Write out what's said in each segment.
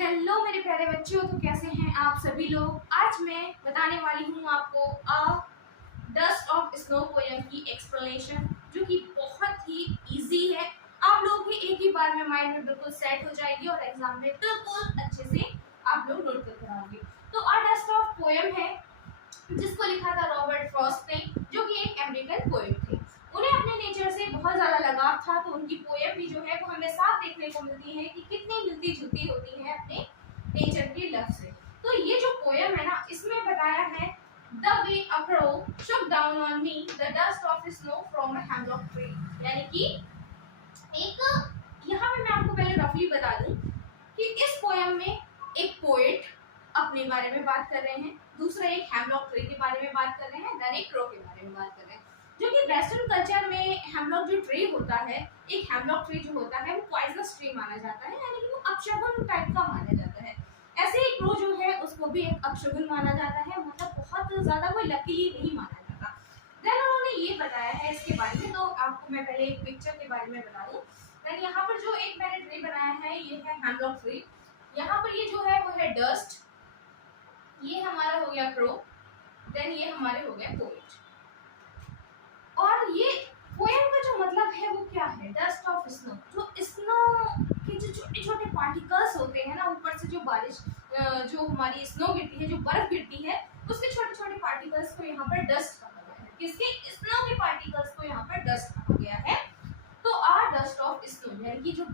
Hello मेरे प्यारे बच्चों, तो कैसे हैं आप सभी लोग। आज मैं बताने वाली हूँ आपको अ डस्ट ऑफ स्नो पोयम की एक्सप्लेनेशन, जो कि बहुत ही इजी है। आप लोग भी एक ही बार में माइंड में बिल्कुल सेट हो जाएगी और एग्जाम में बिल्कुल अच्छे से आप लोग नोट कर कराओगे। तो अ डस्ट ऑफ पोयम है जिसको लिखा था रॉबर्ट फ्रॉस्ट ने, जो कि एक अमेरिकन पोएट थे। उन्हें अपने नेचर से बहुत ज्यादा लगाव था, तो उनकी पोएम भी जो है वो हमें साफ देखने को मिलती है कि कितनी मिलती जुलती होती है अपने नेचर के लव से। तो ये जो पोएम है ना, इसमें बताया है the way a crow shook down on me the dust of snow from a hemlock tree। यानी कि एक यहाँ पे मैं आपको पहले रफली बता दूं कि इस पोएम में एक पोएट अपने बारे में बात कर रहे हैं, दूसरा एक हेमलॉक ट्री के बारे में बात कर रहे हैं, देन एक क्रो के बारे में बात कर रहे हैं। जो कि वेस्टर्न कल्चर में हेमलॉक जो ट्री होता है, एक हेमलॉक ट्री जो होता है वो पॉइजनस ट्री माना जाता है, यानी कि वो अपशगुन टाइप का माना जाता है। ऐसे ही क्रो जो है उसको भी एक अपशगुन माना जाता है, मतलब बहुत ज्यादा कोई लकीली नहीं माना जाता। देन उन्होंने ये बताया है इसके बारे में, तो आपको मैं पहले एक पिक्चर के बारे में बता दूं। देन यहाँ पर जो एक मैंने ट्री बनाया है ये है हेमलॉक ट्री। यहाँ पर ये जो है वो है डस्ट, ये हमारा हो गया क्रो, देन ये हमारे हो गया पोएट। और ये पोएम का जो मतलब है वो क्या है, डस्ट ऑफ स्नो। जो स्नो के जो छोटे छोटे पार्टिकल्स होते हैं ना, ऊपर से जो बारिश जो हमारी स्नो गिरती है, जो बर्फ गिरती है, उसके छोटे छोटे पार्टिकल्स को यहाँ पर डस्ट कहा गया है। किसके? स्नो के पार्टिकल्स को यहाँ पर डस्ट कहा गया है। तो आर डस्ट ऑफ स्नो यानी कि जो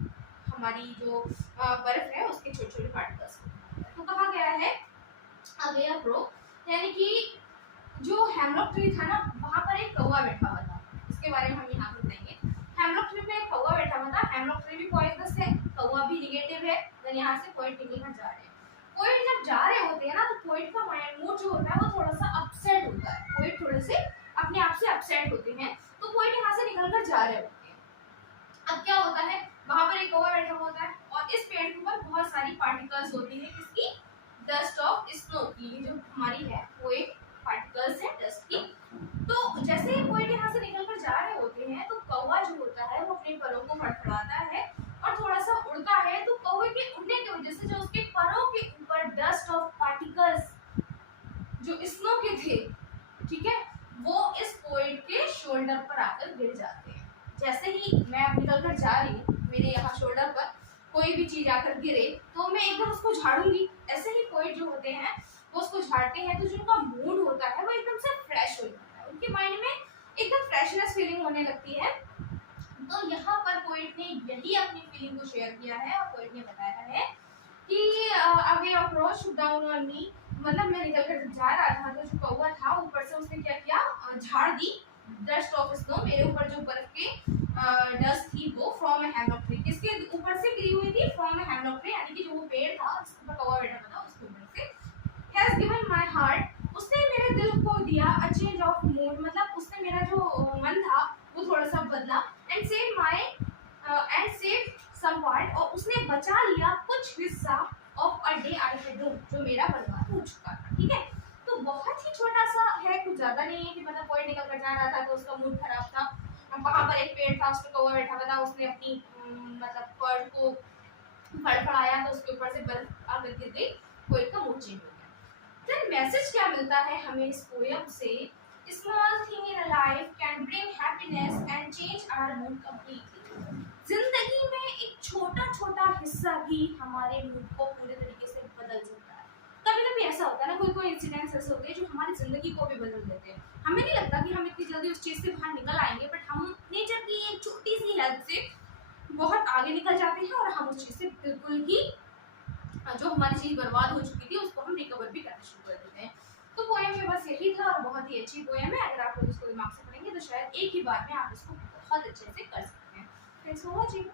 हमारी जो बर्फ है उसके छोटे छोटे पार्टिकल्स को तो कहा गया है अगेयर प्रो। यानी कि जो हेमलॉक ट्री था ना, वहां पर एक कौवा बैठा हुआ था। इसके बारे में हम यहाँ पर बताएंगे। हेमलॉक ट्री पे एक कौवा बैठा हुआ था। हेमलॉक ट्री भी पॉइजनस है, कौवा भी निगेटिव है। देन यहाँ से पोएट निकलकर जा रहे हैं। पोएट जब जा रहे होते हैं ना, तो पोएट का मूड जो होता है वो थोड़ा सा अपसेट होता है। पोएट थोड़े से अपने आप से अपसेट होते हैं, तो पोएट यहाँ से निकलकर जा रहे होते हैं। अब क्या होता है, वहां पर एक कौवा बैठा हुआ होता है और इस पेड़ के ऊपर बहुत सारी पार्टिकल्स होती है। किसकी? डस्ट ऑफ स्नो की। जो हमारी है वो एक पार्टिकल्स है डस्ट की। तो जैसे ही पोएट यहाँ से निकलकर जा रहे होते हैं, तो कौवा जो होता है वो अपने परों को फड़फड़ाता है और थोड़ा सा उड़ता है। तो कौवे के उड़ने की वजह से जो उसके परों के ऊपर डस्ट ऑफ पार्टिकल्स जो स्नो के थे, ठीक है, वो इस पोएट के शोल्डर पर आकर गिर जाते हैं। जैसे ही मैं अब निकल कर जा रही हूँ, मेरे यहाँ शोल्डर पर कोई भी चीज आकर गिरे तो मैं एकदम उसको झाड़ूंगी। ऐसे ही पोएट जो होते हैं वो उसको झाड़ते हैं, तो जो उनका मूड होता है वो एकदम से फ्रेश हो जाता है। उनके माइंड में एकदम फ्रेशनेस फीलिंग होने लगती है। तो यहाँ पर पोएट ने यही अपनी फीलिंग को शेयर किया है और पोएट ने बताया है कि away of rose should down on me, मतलब मैं निकल कर जा रहा था तो जो कौवा था ऊपर से उसने क्या किया, झाड़ दी डस्ट ऑफ स्नो। मेरे ऊपर जो बर्फ के डस्ट थी वो फ्रॉम ए हेमलॉक ट्री, किसके ऊपर से गिरी हुई थी? फ्रॉम ए हेमलॉक ट्री, यानी कि जो वो पेड़ था जिसके ऊपर कौवा बैठा था उसके ऊपर से। हैज गिवन माय हार्ट, उसने मेरे दिल को दिया अ चेंज ऑफ मूड, मतलब उसने मेरा जो मन था वो थोड़ा सा बदला। And save my and save some part, और उसने बचा लिया कुछ हिस्सा of a day I had done, जो मेरा बर्बाद हो चुका था। ठीक है, तो बहुत ही छोटा सा है, कुछ ज्यादा नहीं है कि मतलब पोएट निकल कर जा रहा था तो उसका मूड खराब था। वहां पर एक पेड़ था, उस पर कौवा बैठा हुआ था, उसने अपनी मतलब पर्ड को फड़फड़ाया तो उसके ऊपर से बर्फ आकर गिर गई, पोएट का मूड चेंज हो गया। फिर मैसेज क्या मिलता है हमें इस पोएम से? Small thing in life can bring happiness and change our mood completely. जिंदगी में एक छोटा छोटा हिस्सा भी हमारे मूड को पूरे तरीके से बदल सकता है। कभी कभी ऐसा होता है ना, कोई कोई इंसिडेंट्स ऐसे होते हैं जो हमारी जिंदगी को भी बदल देते हैं। हमें नहीं लगता कि हम इतनी जल्दी उस चीज से बाहर निकल आएंगे, बट हम नेचर की एक छोटी सी हेल्प से बहुत आगे निकल जाते हैं और हम उस चीज से बिल्कुल ही जो हमारी चीज बर्बाद हो चुकी थी उसको हम रिकवर भी करना शुरू कर देते हैं। तो पोएम में बस यही था और बहुत ही अच्छी पोएम है। अगर आप लोग इसको दिमाग से पढ़ेंगे तो शायद एक ही बार में आप इसको बहुत अच्छे से कर सकते हैं। Thanks for watching.